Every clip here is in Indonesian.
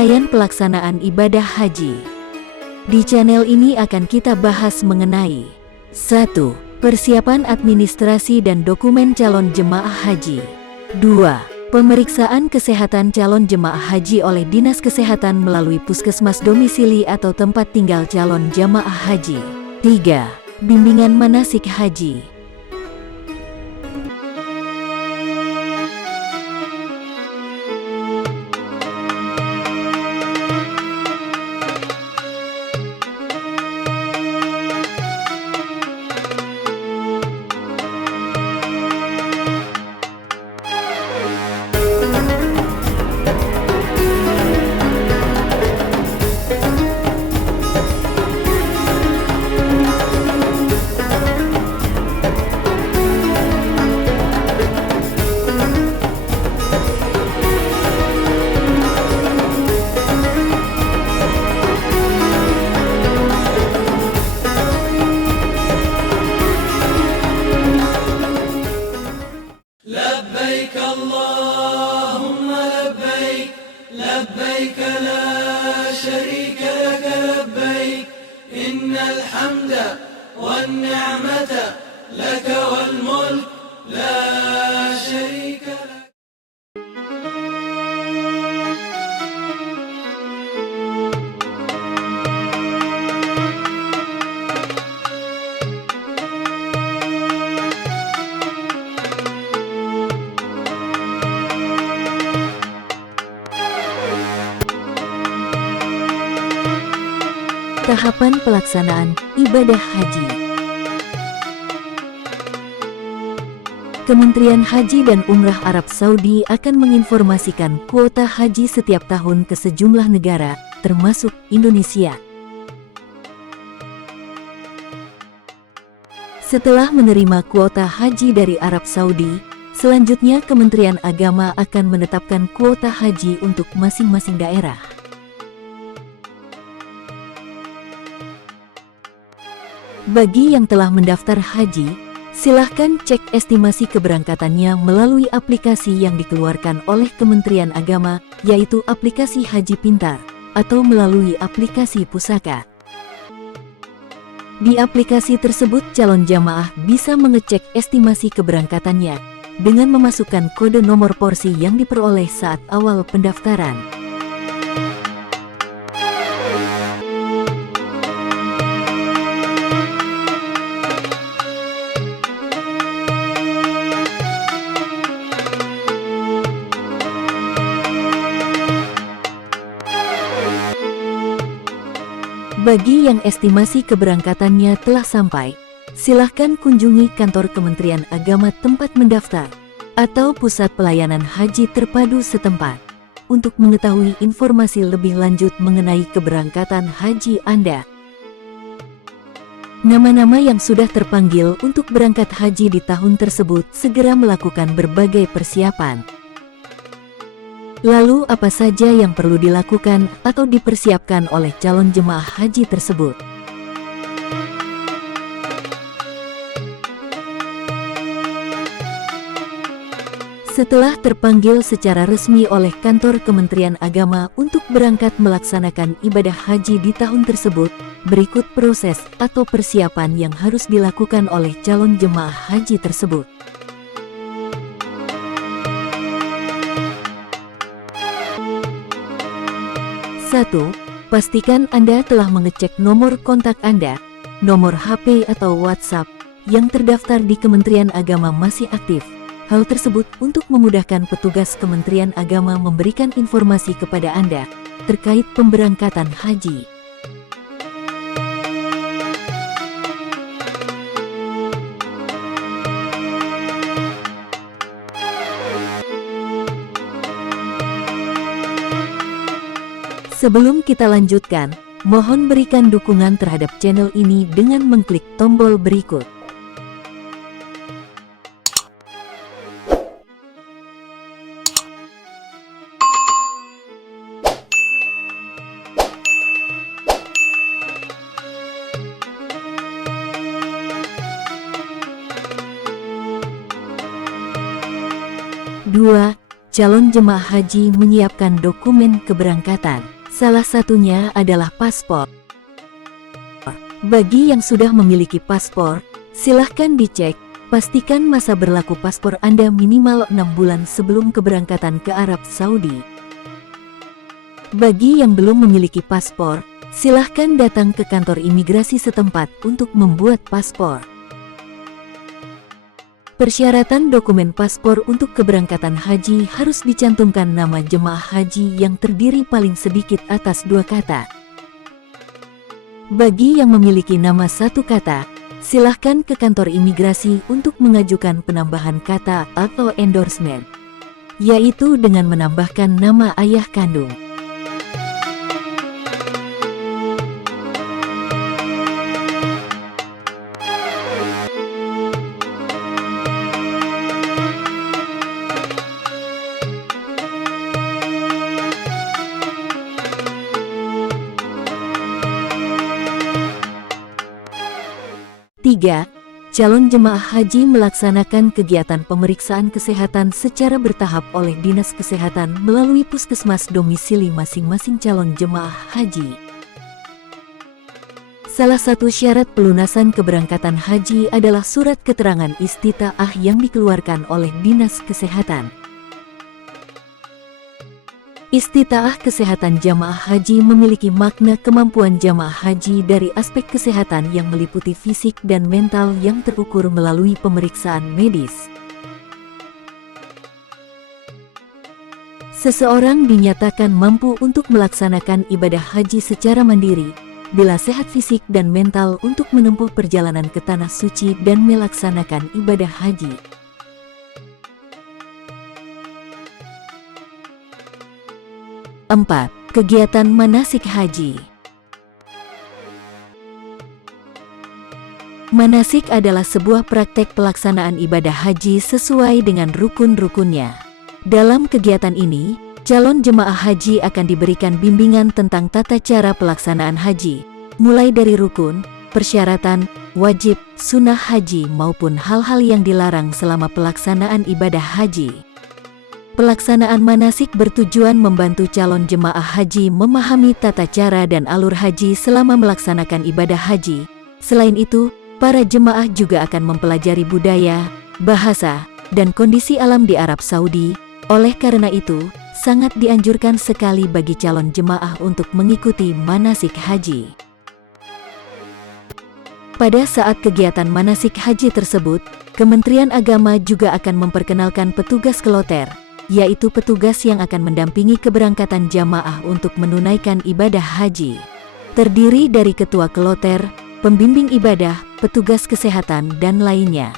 rangkaian pelaksanaan ibadah haji. Di channel ini akan kita bahas mengenai 1. Persiapan administrasi dan dokumen calon jemaah haji. 2. Pemeriksaan kesehatan calon jemaah haji oleh Dinas Kesehatan melalui puskesmas domisili atau tempat tinggal calon jemaah haji. 3. Bimbingan manasik haji. لبيك اللهم لبيك لبيك لا شريك لك لبيك إن الحمد والنعمة لك والملك لا شريك لك. Tahapan pelaksanaan ibadah haji. Kementerian Haji dan Umrah Arab Saudi akan menginformasikan kuota haji setiap tahun ke sejumlah negara, termasuk Indonesia. Setelah menerima kuota haji dari Arab Saudi, selanjutnya Kementerian Agama akan menetapkan kuota haji untuk masing-masing daerah. Bagi yang telah mendaftar haji, silahkan cek estimasi keberangkatannya melalui aplikasi yang dikeluarkan oleh Kementerian Agama, yaitu aplikasi Haji Pintar, atau melalui aplikasi Pusaka. Di aplikasi tersebut calon jamaah bisa mengecek estimasi keberangkatannya dengan memasukkan kode nomor porsi yang diperoleh saat awal pendaftaran. Bagi yang estimasi keberangkatannya telah sampai, silahkan kunjungi kantor Kementerian Agama tempat mendaftar atau pusat pelayanan haji terpadu setempat untuk mengetahui informasi lebih lanjut mengenai keberangkatan haji Anda. Nama-nama yang sudah terpanggil untuk berangkat haji di tahun tersebut segera melakukan berbagai persiapan. Lalu apa saja yang perlu dilakukan atau dipersiapkan oleh calon jemaah haji tersebut? Setelah terpanggil secara resmi oleh kantor Kementerian Agama untuk berangkat melaksanakan ibadah haji di tahun tersebut, berikut proses atau persiapan yang harus dilakukan oleh calon jemaah haji tersebut. 1. Pastikan Anda telah mengecek nomor kontak Anda, nomor HP atau WhatsApp yang terdaftar di Kementerian Agama masih aktif. Hal tersebut untuk memudahkan petugas Kementerian Agama memberikan informasi kepada Anda terkait pemberangkatan haji. Sebelum kita lanjutkan, mohon berikan dukungan terhadap channel ini dengan mengklik tombol berikut. Dua, calon jemaah haji menyiapkan dokumen keberangkatan. Salah satunya adalah paspor. Bagi yang sudah memiliki paspor, silahkan dicek, pastikan masa berlaku paspor Anda minimal 6 bulan sebelum keberangkatan ke Arab Saudi. Bagi yang belum memiliki paspor, silahkan datang ke kantor imigrasi setempat untuk membuat paspor. Persyaratan dokumen paspor untuk keberangkatan haji harus dicantumkan nama jemaah haji yang terdiri paling sedikit atas 2 kata. Bagi yang memiliki nama 1 kata, silahkan ke kantor imigrasi untuk mengajukan penambahan kata atau endorsement, yaitu dengan menambahkan nama ayah kandung. Tiga, calon jemaah haji melaksanakan kegiatan pemeriksaan kesehatan secara bertahap oleh Dinas Kesehatan melalui puskesmas domisili masing-masing calon jemaah haji. Salah satu syarat pelunasan keberangkatan haji adalah surat keterangan istitaah yang dikeluarkan oleh Dinas Kesehatan. Istitaah kesehatan jamaah haji memiliki makna kemampuan jamaah haji dari aspek kesehatan yang meliputi fisik dan mental yang terukur melalui pemeriksaan medis. Seseorang dinyatakan mampu untuk melaksanakan ibadah haji secara mandiri, bila sehat fisik dan mental untuk menempuh perjalanan ke tanah suci dan melaksanakan ibadah haji. Empat, kegiatan manasik haji. Manasik adalah sebuah praktek pelaksanaan ibadah haji sesuai dengan rukun-rukunnya. Dalam kegiatan ini, calon jemaah haji akan diberikan bimbingan tentang tata cara pelaksanaan haji, mulai dari rukun, persyaratan, wajib, sunnah haji maupun hal-hal yang dilarang selama pelaksanaan ibadah haji. Pelaksanaan manasik bertujuan membantu calon jemaah haji memahami tata cara dan alur haji selama melaksanakan ibadah haji. Selain itu, para jemaah juga akan mempelajari budaya, bahasa, dan kondisi alam di Arab Saudi. Oleh karena itu, sangat dianjurkan sekali bagi calon jemaah untuk mengikuti manasik haji. Pada saat kegiatan manasik haji tersebut, Kementerian Agama juga akan memperkenalkan petugas kloter, yaitu petugas yang akan mendampingi keberangkatan jamaah untuk menunaikan ibadah haji. Terdiri dari ketua kloter, pembimbing ibadah, petugas kesehatan, dan lainnya.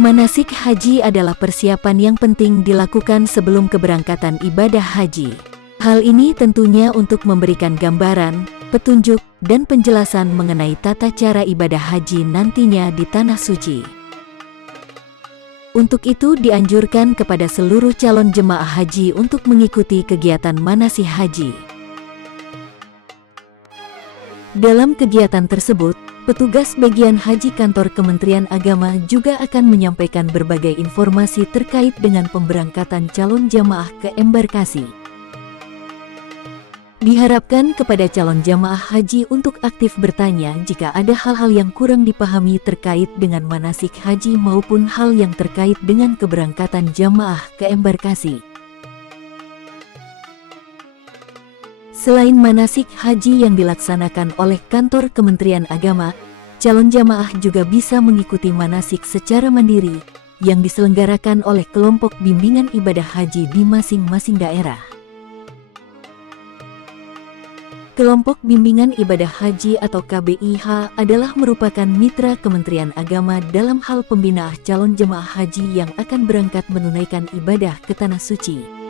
Manasik haji adalah persiapan yang penting dilakukan sebelum keberangkatan ibadah haji. Hal ini tentunya untuk memberikan gambaran, petunjuk, dan penjelasan mengenai tata cara ibadah haji nantinya di Tanah Suci. Untuk itu dianjurkan kepada seluruh calon jemaah haji untuk mengikuti kegiatan manasik haji. Dalam kegiatan tersebut, petugas bagian haji kantor Kementerian Agama juga akan menyampaikan berbagai informasi terkait dengan pemberangkatan calon jamaah ke embarkasi. Diharapkan kepada calon jamaah haji untuk aktif bertanya jika ada hal-hal yang kurang dipahami terkait dengan manasik haji maupun hal yang terkait dengan keberangkatan jamaah ke embarkasi. Selain manasik haji yang dilaksanakan oleh kantor Kementerian Agama, calon jamaah juga bisa mengikuti manasik secara mandiri yang diselenggarakan oleh kelompok bimbingan ibadah haji di masing-masing daerah. Kelompok Bimbingan Ibadah Haji atau KBIH adalah merupakan mitra Kementerian Agama dalam hal pembinaan calon jemaah haji yang akan berangkat menunaikan ibadah ke Tanah Suci.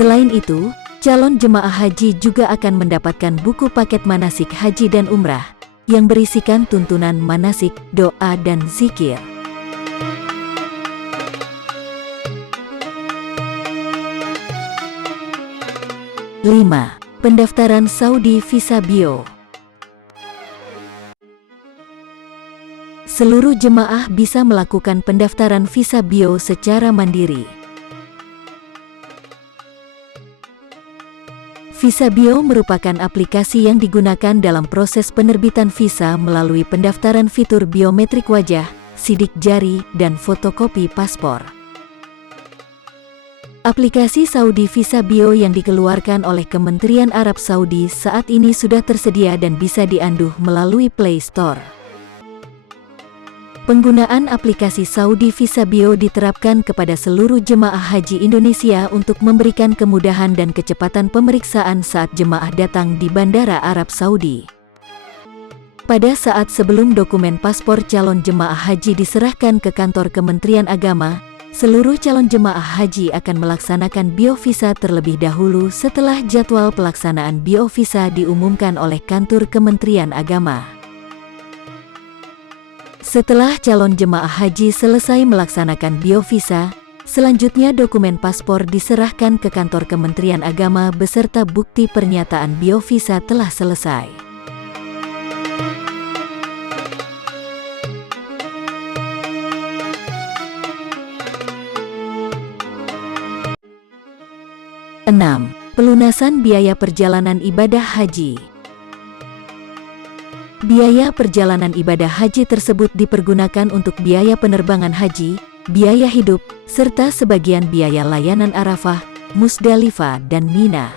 Selain itu, calon jemaah haji juga akan mendapatkan buku paket manasik haji dan umrah yang berisikan tuntunan manasik, doa dan zikir. Lima. Pendaftaran Saudi Visa Bio. Seluruh jemaah bisa melakukan pendaftaran visa bio secara mandiri. Visa Bio merupakan aplikasi yang digunakan dalam proses penerbitan visa melalui pendaftaran fitur biometrik wajah, sidik jari, dan fotokopi paspor. Aplikasi Saudi Visa Bio yang dikeluarkan oleh Kementerian Arab Saudi saat ini sudah tersedia dan bisa diunduh melalui Play Store. Penggunaan aplikasi Saudi Visa Bio diterapkan kepada seluruh jemaah haji Indonesia untuk memberikan kemudahan dan kecepatan pemeriksaan saat jemaah datang di Bandara Arab Saudi. Pada saat sebelum dokumen paspor calon jemaah haji diserahkan ke kantor Kementerian Agama, seluruh calon jemaah haji akan melaksanakan biovisa terlebih dahulu setelah jadwal pelaksanaan biovisa diumumkan oleh kantor Kementerian Agama. Setelah calon jemaah haji selesai melaksanakan biovisa, selanjutnya dokumen paspor diserahkan ke kantor Kementerian Agama beserta bukti pernyataan biovisa telah selesai. Enam. Pelunasan biaya perjalanan ibadah haji. Biaya perjalanan ibadah haji tersebut dipergunakan untuk biaya penerbangan haji, biaya hidup, serta sebagian biaya layanan Arafah, Musdalifah, dan Mina.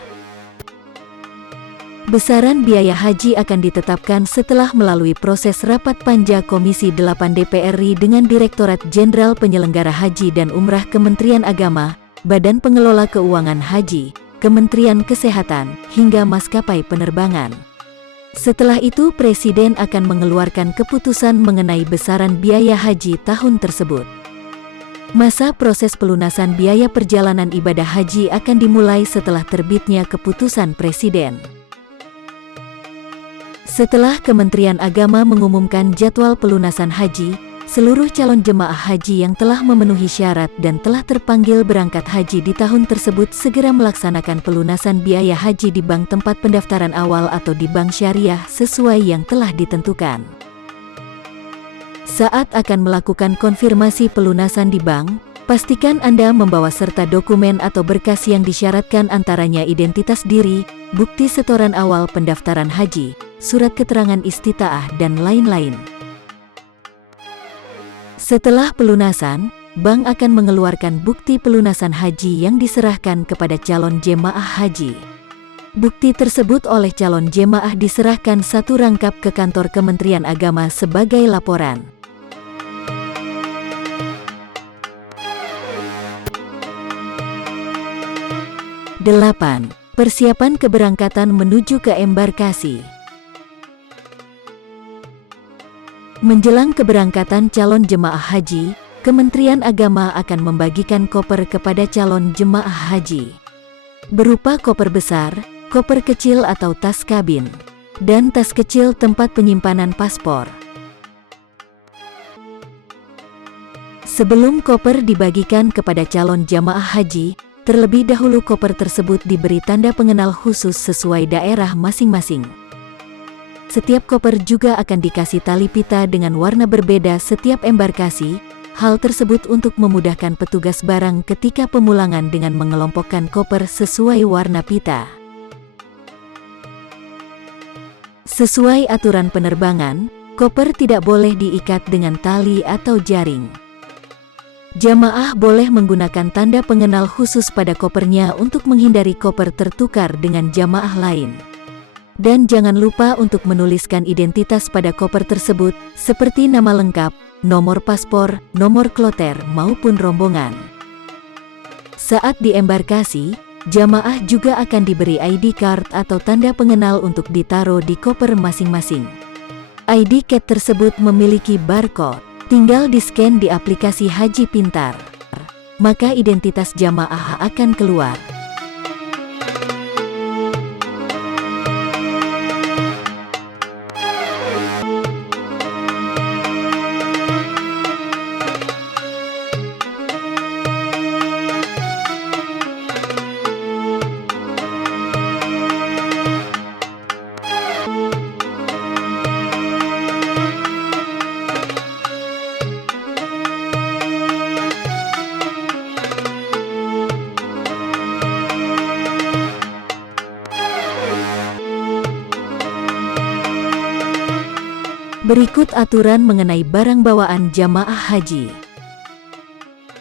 Besaran biaya haji akan ditetapkan setelah melalui proses rapat panja Komisi 8 DPR RI dengan Direktorat Jenderal Penyelenggara Haji dan Umrah Kementerian Agama, Badan Pengelola Keuangan Haji, Kementerian Kesehatan, hingga maskapai penerbangan. Setelah itu Presiden akan mengeluarkan keputusan mengenai besaran biaya haji tahun tersebut. Masa proses pelunasan biaya perjalanan ibadah haji akan dimulai setelah terbitnya keputusan Presiden. Setelah Kementerian Agama mengumumkan jadwal pelunasan haji, seluruh calon jemaah haji yang telah memenuhi syarat dan telah terpanggil berangkat haji di tahun tersebut segera melaksanakan pelunasan biaya haji di bank tempat pendaftaran awal atau di bank syariah sesuai yang telah ditentukan. Saat akan melakukan konfirmasi pelunasan di bank, pastikan Anda membawa serta dokumen atau berkas yang disyaratkan antaranya identitas diri, bukti setoran awal pendaftaran haji, surat keterangan istitaah, dan lain-lain. Setelah pelunasan, bank akan mengeluarkan bukti pelunasan haji yang diserahkan kepada calon jemaah haji. Bukti tersebut oleh calon jemaah diserahkan satu rangkap ke kantor Kementerian Agama sebagai laporan. Delapan. Persiapan keberangkatan menuju ke embarkasi. Menjelang keberangkatan calon jemaah haji, Kementerian Agama akan membagikan koper kepada calon jemaah haji. Berupa koper besar, koper kecil atau tas kabin, dan tas kecil tempat penyimpanan paspor. Sebelum koper dibagikan kepada calon jemaah haji, terlebih dahulu koper tersebut diberi tanda pengenal khusus sesuai daerah masing-masing. Setiap koper juga akan dikasih tali pita dengan warna berbeda setiap embarkasi. Hal tersebut untuk memudahkan petugas barang ketika pemulangan dengan mengelompokkan koper sesuai warna pita. Sesuai aturan penerbangan, koper tidak boleh diikat dengan tali atau jaring. Jamaah boleh menggunakan tanda pengenal khusus pada kopernya untuk menghindari koper tertukar dengan jamaah lain. Dan jangan lupa untuk menuliskan identitas pada koper tersebut, seperti nama lengkap, nomor paspor, nomor kloter, maupun rombongan. Saat di embarkasi, jamaah juga akan diberi ID card atau tanda pengenal untuk ditaruh di koper masing-masing. ID card tersebut memiliki barcode, tinggal di-scan di aplikasi Haji Pintar, maka identitas jamaah akan keluar. Berikut aturan mengenai barang bawaan jamaah haji.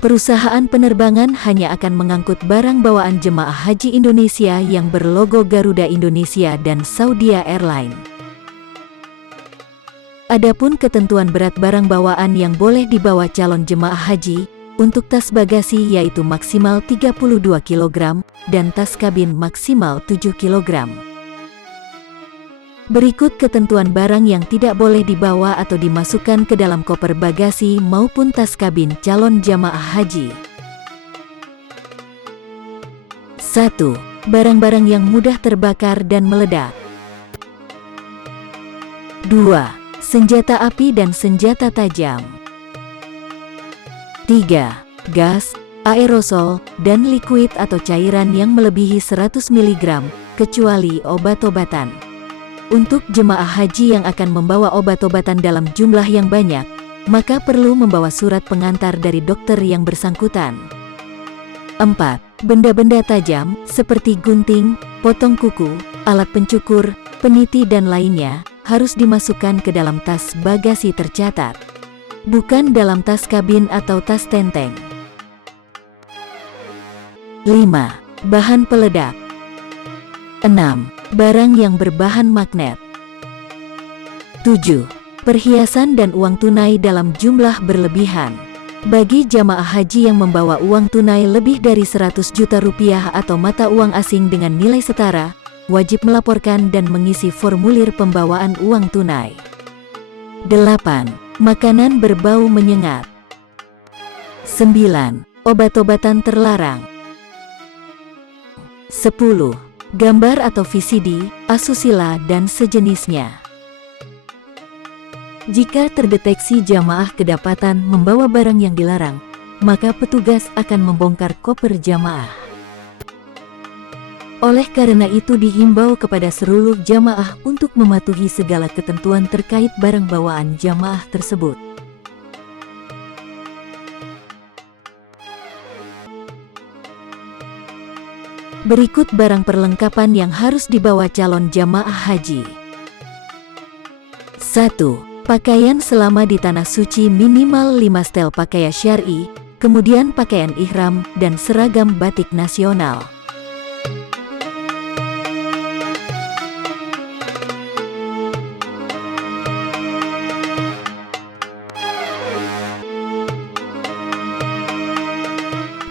Perusahaan penerbangan hanya akan mengangkut barang bawaan jemaah haji Indonesia yang berlogo Garuda Indonesia dan Saudia Airlines. Adapun ketentuan berat barang bawaan yang boleh dibawa calon jemaah haji, untuk tas bagasi yaitu maksimal 32 kg, dan tas kabin maksimal 7 kg. Berikut ketentuan barang yang tidak boleh dibawa atau dimasukkan ke dalam koper bagasi maupun tas kabin calon jamaah haji. 1. Barang-barang yang mudah terbakar dan meledak. 2. Senjata api dan senjata tajam. 3. Gas, aerosol, dan liquid atau cairan yang melebihi 100 mg, kecuali obat-obatan. Untuk jemaah haji yang akan membawa obat-obatan dalam jumlah yang banyak, maka perlu membawa surat pengantar dari dokter yang bersangkutan. 4. Benda-benda tajam, seperti gunting, potong kuku, alat pencukur, peniti dan lainnya, harus dimasukkan ke dalam tas bagasi tercatat, bukan dalam tas kabin atau tas tenteng. 5. Bahan peledak. 6. Barang yang berbahan magnet. 7. Perhiasan dan uang tunai dalam jumlah berlebihan. Bagi jamaah haji yang membawa uang tunai lebih dari 100 juta rupiah atau mata uang asing dengan nilai setara, wajib melaporkan dan mengisi formulir pembawaan uang tunai. 8. Makanan berbau menyengat. 9. Obat-obatan terlarang. 10. Gambar atau VCD, asusila dan sejenisnya. Jika terdeteksi jamaah kedapatan membawa barang yang dilarang, maka petugas akan membongkar koper jamaah. Oleh karena itu dihimbau kepada seluruh jamaah untuk mematuhi segala ketentuan terkait barang bawaan jamaah tersebut. Berikut barang perlengkapan yang harus dibawa calon jamaah haji. 1. Pakaian selama di tanah suci minimal 5 setel pakaian syar'i, kemudian pakaian ihram dan seragam batik nasional.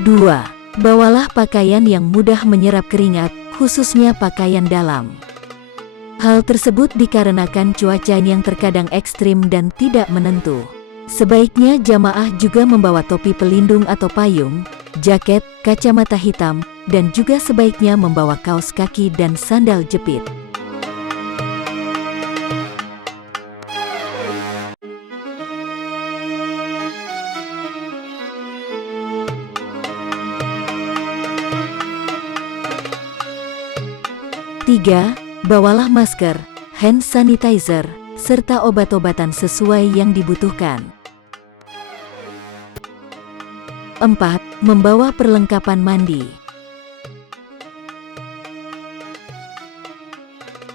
2. Bawalah pakaian yang mudah menyerap keringat, khususnya pakaian dalam. Hal tersebut dikarenakan cuaca yang terkadang ekstrim dan tidak menentu. Sebaiknya jamaah juga membawa topi pelindung atau payung, jaket, kacamata hitam, dan juga sebaiknya membawa kaos kaki dan sandal jepit. 3. Bawalah masker, hand sanitizer, serta obat-obatan sesuai yang dibutuhkan. 4. Membawa perlengkapan mandi.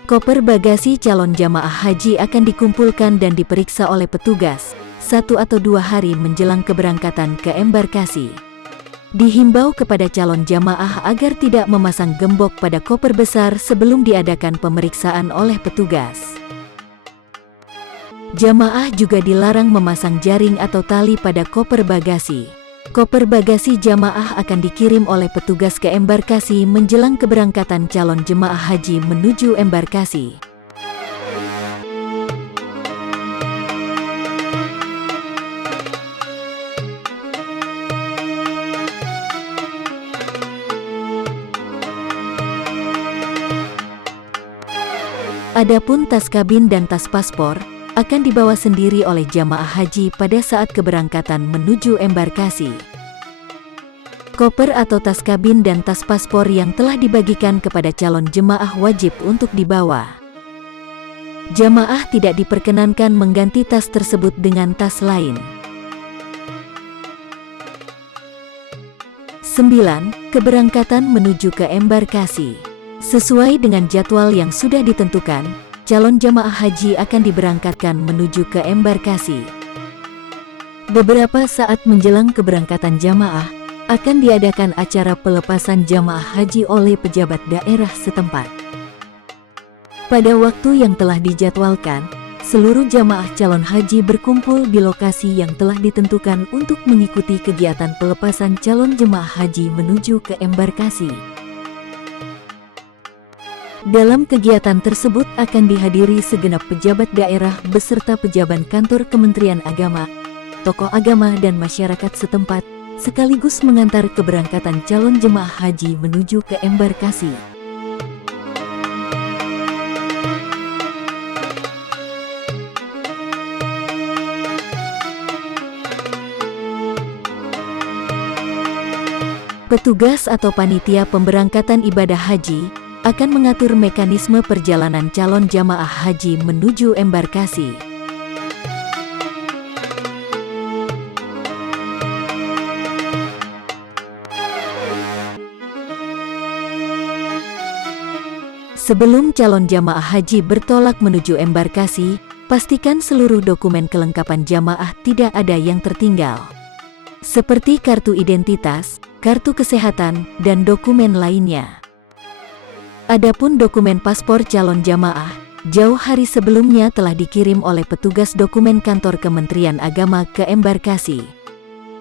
Koper bagasi calon jamaah haji akan dikumpulkan dan diperiksa oleh petugas 1 atau 2 hari menjelang keberangkatan ke embarkasi. Dihimbau kepada calon jamaah agar tidak memasang gembok pada koper besar sebelum diadakan pemeriksaan oleh petugas. Jamaah juga dilarang memasang jaring atau tali pada koper bagasi. Koper bagasi jamaah akan dikirim oleh petugas ke embarkasi menjelang keberangkatan calon jemaah haji menuju embarkasi. Adapun tas kabin dan tas paspor akan dibawa sendiri oleh jamaah haji pada saat keberangkatan menuju embarkasi. Koper atau tas kabin dan tas paspor yang telah dibagikan kepada calon jemaah wajib untuk dibawa. Jamaah tidak diperkenankan mengganti tas tersebut dengan tas lain. 9. Keberangkatan menuju ke embarkasi. Sesuai dengan jadwal yang sudah ditentukan, calon jamaah haji akan diberangkatkan menuju ke embarkasi. Beberapa saat menjelang keberangkatan jamaah, akan diadakan acara pelepasan jamaah haji oleh pejabat daerah setempat. Pada waktu yang telah dijadwalkan, seluruh jamaah calon haji berkumpul di lokasi yang telah ditentukan untuk mengikuti kegiatan pelepasan calon jemaah haji menuju ke embarkasi. Dalam kegiatan tersebut akan dihadiri segenap pejabat daerah beserta pejabat kantor Kementerian Agama, tokoh agama dan masyarakat setempat, sekaligus mengantar keberangkatan calon jemaah haji menuju ke embarkasi. Petugas atau panitia pemberangkatan ibadah haji akan mengatur mekanisme perjalanan calon jamaah haji menuju embarkasi. Sebelum calon jamaah haji bertolak menuju embarkasi, pastikan seluruh dokumen kelengkapan jamaah tidak ada yang tertinggal, seperti kartu identitas, kartu kesehatan, dan dokumen lainnya. Adapun dokumen paspor calon jamaah, jauh hari sebelumnya telah dikirim oleh petugas dokumen kantor Kementerian Agama ke embarkasi.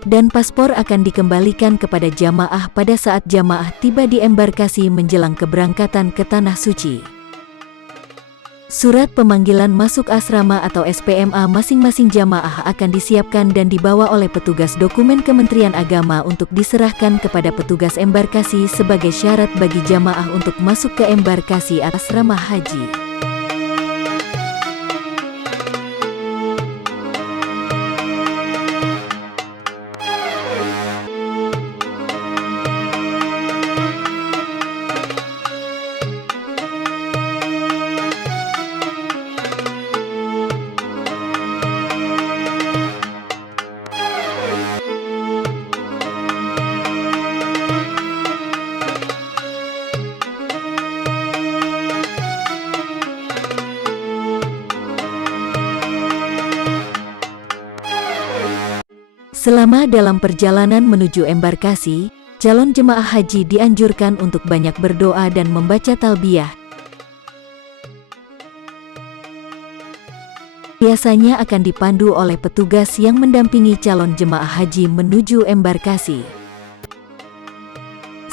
Dan paspor akan dikembalikan kepada jamaah pada saat jamaah tiba di embarkasi menjelang keberangkatan ke Tanah Suci. Surat pemanggilan masuk asrama atau SPMA masing-masing jamaah akan disiapkan dan dibawa oleh petugas dokumen Kementerian Agama untuk diserahkan kepada petugas embarkasi sebagai syarat bagi jamaah untuk masuk ke embarkasi asrama haji. Selama dalam perjalanan menuju embarkasi, calon jemaah haji dianjurkan untuk banyak berdoa dan membaca talbiyah. Biasanya akan dipandu oleh petugas yang mendampingi calon jemaah haji menuju embarkasi.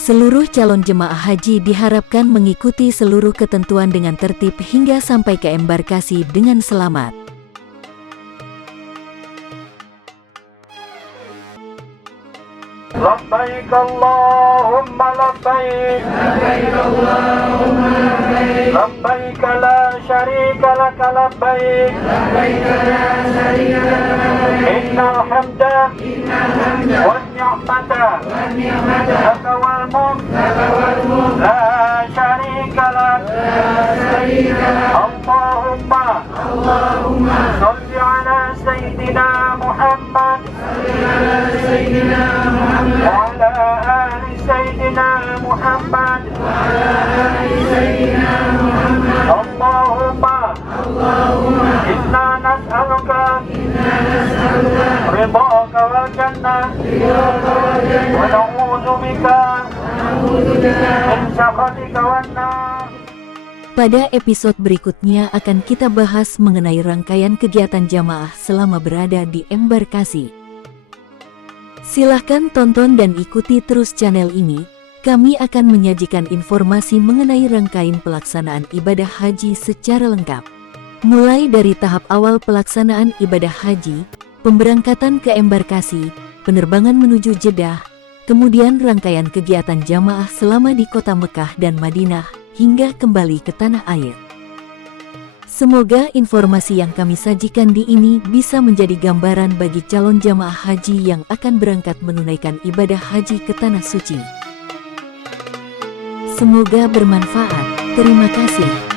Seluruh calon jemaah haji diharapkan mengikuti seluruh ketentuan dengan tertib hingga sampai ke embarkasi dengan selamat. لبيك اللهم لبيك لبيك اللهم لبيك لبيك لا شريك لك لبيك لبيك لا شريك لك لبيك إن الحمد والنعمة لك والملك لا شريك لك اللهم صل على سيدنا محمد وعلى آل سيدنا محمد اللهم إنا نسألك رضاك والجنة ونعوذ بك من سخطك والنار. Pada episode berikutnya akan kita bahas mengenai rangkaian kegiatan jamaah selama berada di embarkasi. Silahkan tonton dan ikuti terus channel ini. Kami akan menyajikan informasi mengenai rangkaian pelaksanaan ibadah haji secara lengkap. Mulai dari tahap awal pelaksanaan ibadah haji, pemberangkatan ke embarkasi, penerbangan menuju Jeddah, kemudian rangkaian kegiatan jamaah selama di kota Mekah dan Madinah, hingga kembali ke tanah air. Semoga informasi yang kami sajikan di ini bisa menjadi gambaran bagi calon jamaah haji yang akan berangkat menunaikan ibadah haji ke Tanah Suci. Semoga bermanfaat. Terima kasih.